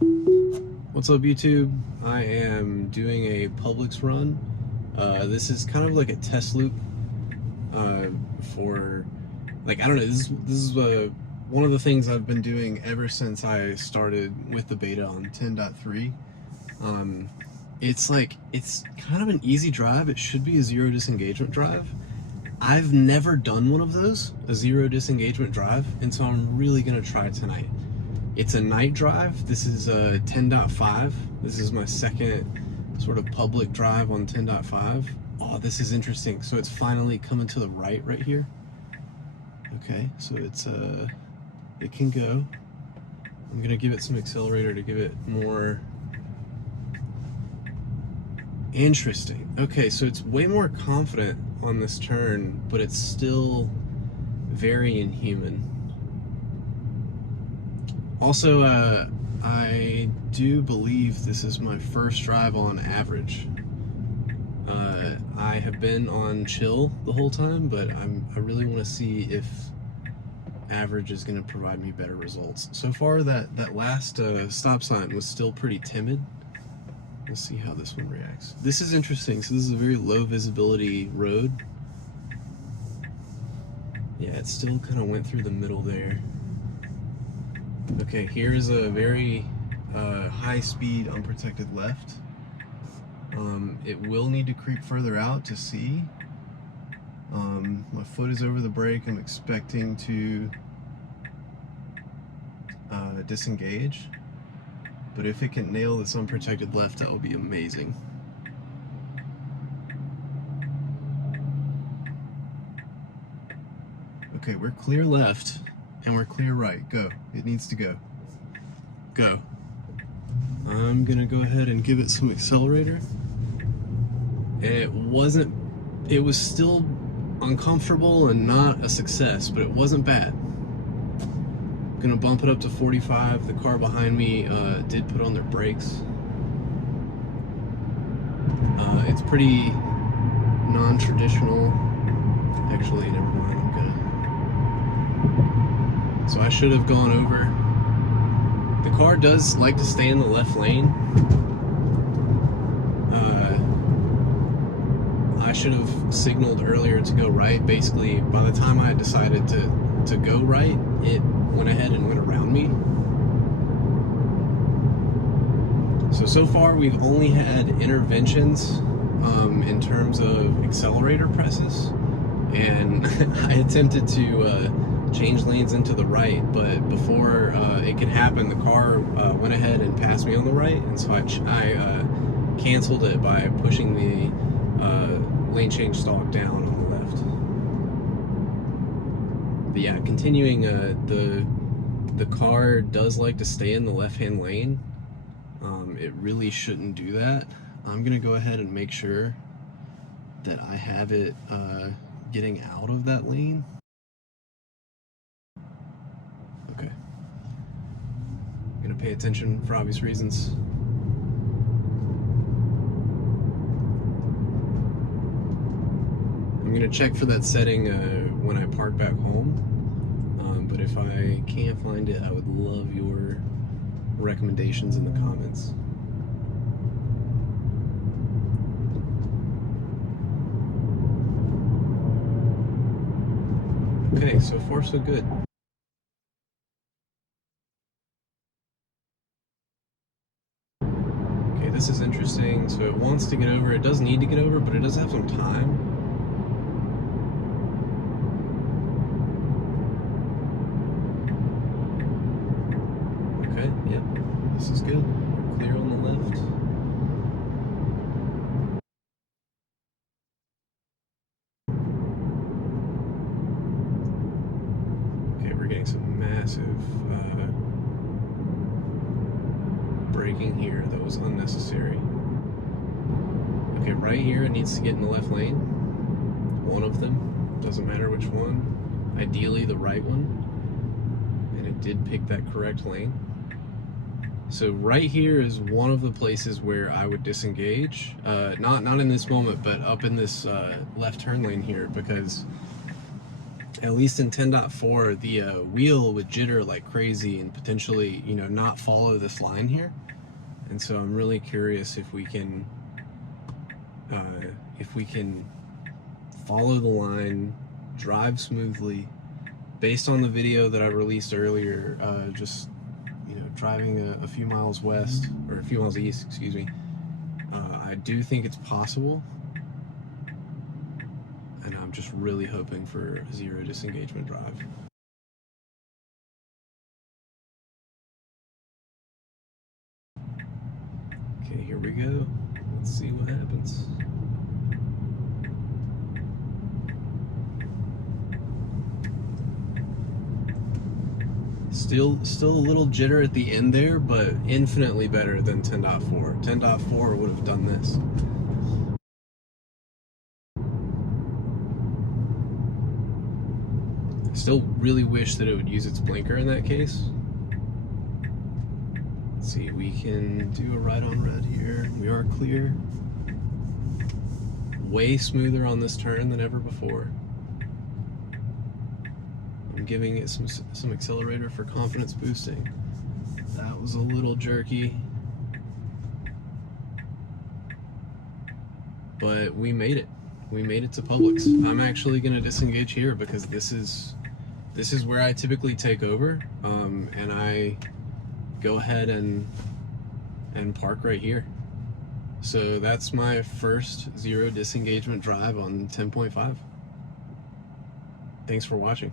What's up, YouTube? I am doing a Publix run. This is kind of like a test loop for, like, I don't know, this is one of the things I've been doing ever since I started with the beta on 10.3. It's kind of an easy drive. It should be a zero disengagement drive. I've never done one of those, a zero disengagement drive, and so I'm really gonna try it tonight. It's a night drive. This is 10.5. This is my second sort of public drive on 10.5. Oh, this is interesting. So it's finally coming to the right here. Okay, so it's it can go. I'm gonna give it some accelerator to give it more interesting. Okay, so it's way more confident on this turn, but it's still very inhuman. Also, I do believe this is my first drive on average. I have been on chill the whole time, but I really want to see if average is going to provide me better results. So far, that last stop sign was still pretty timid. Let's see how this one reacts. This is interesting. So this is a very low visibility road. Yeah, it still kind of went through the middle there. Okay, here is a very high-speed, unprotected left. It will need to creep further out to see. My foot is over the brake. I'm expecting to disengage. But if it can nail this unprotected left, that will be amazing. Okay, we're clear left. And we're clear right. Go. It needs to go. Go. I'm gonna go ahead and give it some accelerator. And it was still uncomfortable and not a success, but it wasn't bad. I'm gonna bump it up to 45. The car behind me did put on their brakes. It's pretty non-traditional. Actually, never mind. So I should have gone over. The car does like to stay in the left lane. I should have signaled earlier to go right. Basically, by the time I decided to go right, it went ahead and went around me. So far we've only had interventions in terms of accelerator presses, and I attempted to change lanes into the right, but before it could happen, the car went ahead and passed me on the right, and so I canceled it by pushing the lane change stalk down on the left. But yeah, continuing, the car does like to stay in the left-hand lane. It really shouldn't do that. I'm gonna go ahead and make sure that I have it getting out of that lane. Okay. I'm gonna pay attention for obvious reasons. I'm gonna check for that setting when I park back home. But if I can't find it, I would love your recommendations in the comments. Okay, so far so good. Okay, this is interesting. So it wants to get over. It does need to get over, but it does have some time. Okay, yep, this is good. We're clear on the left. We're getting some massive braking here that was unnecessary. Okay, right here it needs to get in the left lane. One of them, doesn't matter which one. Ideally the right one. And it did pick that correct lane. So right here is one of the places where I would disengage. Not in this moment, but up in this left turn lane here, because at least in 10.4, the wheel would jitter like crazy and potentially, you know, not follow this line here. And so I'm really curious if we can follow the line, drive smoothly, based on the video that I released earlier, just, you know, driving a few miles west, or a few miles east, excuse me. I do think it's possible, and I'm just really hoping for a zero disengagement drive. Okay, here we go. Let's see what happens. Still a little jitter at the end there, but infinitely better than 10.4. 10.4 would have done this. I still really wish that it would use its blinker in that case. Let's see, we can do a right on red here. We are clear. Way smoother on this turn than ever before. I'm giving it some accelerator for confidence boosting. That was a little jerky, but we made it. We made it to Publix. I'm actually going to disengage here because this is where I typically take over, and I go ahead and park right here. So that's my first zero disengagement drive on 10.5. Thanks for watching.